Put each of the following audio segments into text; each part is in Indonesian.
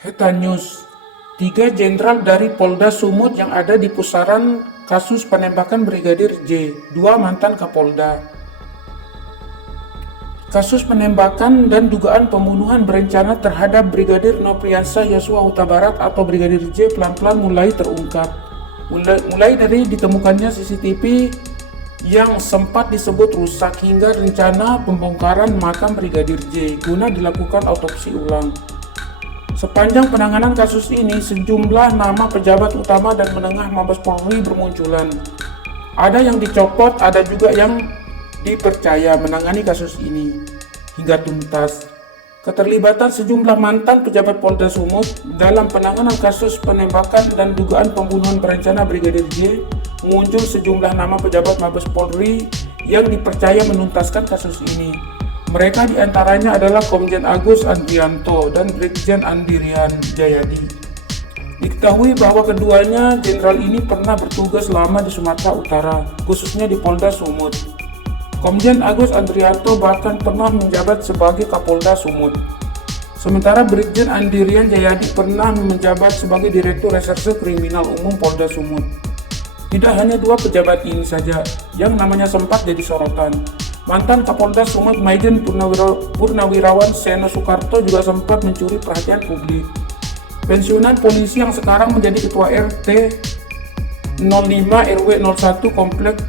Heta News, 3 jenderal dari Polda Sumut yang ada di pusaran kasus penembakan Brigadir J, 2 mantan Kapolda. Kasus penembakan dan dugaan pembunuhan berencana terhadap Brigadir Nopriansah Yosua Huta Barat atau Brigadir J pelan-pelan mulai terungkap. Mulai dari ditemukannya CCTV yang sempat disebut rusak hingga rencana pembongkaran makam Brigadir J guna dilakukan autopsi ulang. Sepanjang penanganan kasus ini, sejumlah nama pejabat utama dan menengah Mabes Polri bermunculan. Ada yang dicopot, ada juga yang dipercaya menangani kasus ini hingga tuntas. Keterlibatan sejumlah mantan pejabat Polda Sumut dalam penanganan kasus penembakan dan dugaan pembunuhan berencana Brigadir J, muncul sejumlah nama pejabat Mabes Polri yang dipercaya menuntaskan kasus ini. Mereka diantaranya adalah Komjen Agus Andrianto dan Brigjen Andirian Jayadi. Diketahui bahwa keduanya jenderal ini pernah bertugas lama di Sumatera Utara, khususnya di Polda Sumut. Komjen Agus Andrianto bahkan pernah menjabat sebagai Kapolda Sumut. Sementara Brigjen Andirian Jayadi pernah menjabat sebagai Direktur Reserse Kriminal Umum Polda Sumut. Tidak hanya 2 pejabat ini saja yang namanya sempat jadi sorotan. Mantan Kapolda Sumut Maijen Purnawirawan Seno Soekarto juga sempat mencuri perhatian publik. Pensiunan polisi yang sekarang menjadi Ketua RT 05 RW 01 Komplek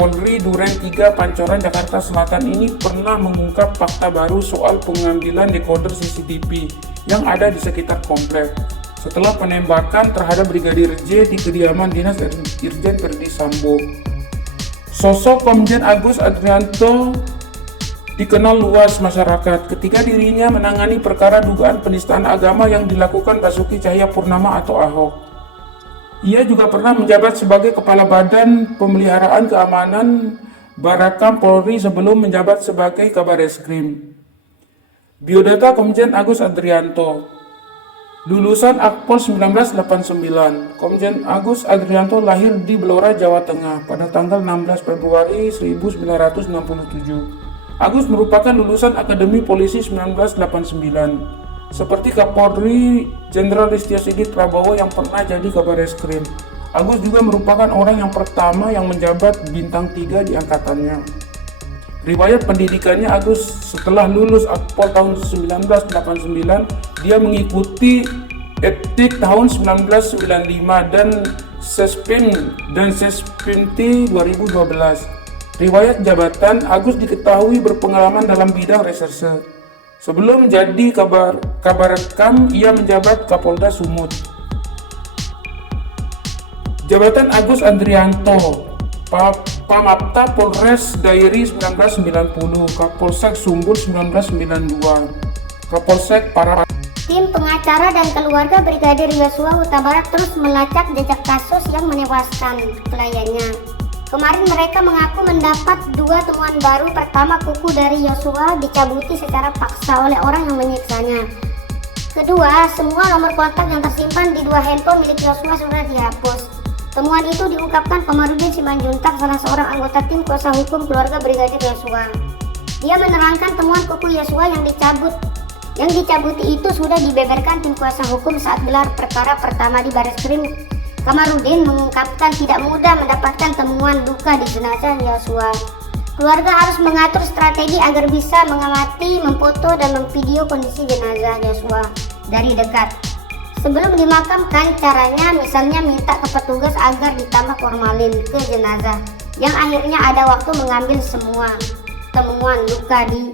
Polri Duren 3 Pancoran Jakarta Selatan ini pernah mengungkap fakta baru soal pengambilan dekoder CCTV yang ada di sekitar komplek setelah penembakan terhadap Brigadir J di kediaman dinas Irjen Verdi Sambo. Sosok Komjen Agus Andrianto dikenal luas masyarakat ketika dirinya menangani perkara dugaan penistaan agama yang dilakukan Basuki Cahayapurnama atau Ahok. Ia juga pernah menjabat sebagai Kepala Badan Pemeliharaan Keamanan Barakam Polri sebelum menjabat sebagai Kabareskrim. Biodata Komjen Agus Andrianto. Lulusan Akpol 1989, Komjen Agus Andrianto lahir di Blora, Jawa Tengah pada tanggal 16 Februari 1967. Agus merupakan lulusan Akademi Polisi 1989. Seperti Kapolri Jenderal Listio Sigit Prabowo yang pernah jadi Kabareskrim, Agus juga merupakan orang yang pertama yang menjabat bintang 3 di angkatannya. Riwayat pendidikannya, Agus setelah lulus Akpol tahun 1989, dia mengikuti Etik tahun 1995 dan Sespinti 2012. Riwayat jabatan, Agus diketahui berpengalaman dalam bidang reserse. Sebelum jadi Kabarekam, ia menjabat Kapolda Sumut. Jabatan Agus Andrianto: Pamapta Polres Dairi 1990, Kapolsek Sumbul 1992, Kapolsek Parapata. Tim pengacara dan keluarga Brigadir Yosua Huta Barat terus melacak jejak kasus yang menewaskan kliennya. Kemarin mereka mengaku mendapat 2 temuan baru. Pertama, kuku dari Yosua dicabuti secara paksa oleh orang yang menyiksanya. Kedua, semua nomor kontak yang tersimpan di 2 handphone milik Yosua sudah dihapus. Temuan itu diungkapkan Komarudin Simanjuntak, salah seorang anggota tim kuasa hukum keluarga Brigadir Yosua. Dia menerangkan temuan kuku Yosua yang dicabuti itu sudah dibeberkan tim kuasa hukum saat gelar perkara pertama di Bareskrim. Kamarudin mengungkapkan tidak mudah mendapatkan temuan luka di jenazah Yosua. Keluarga harus mengatur strategi agar bisa mengamati, memfoto, dan memvideo kondisi jenazah Yosua dari dekat. Sebelum dimakamkan, caranya misalnya minta ke petugas agar ditambah formalin ke jenazah, yang akhirnya ada waktu mengambil semua temuan luka di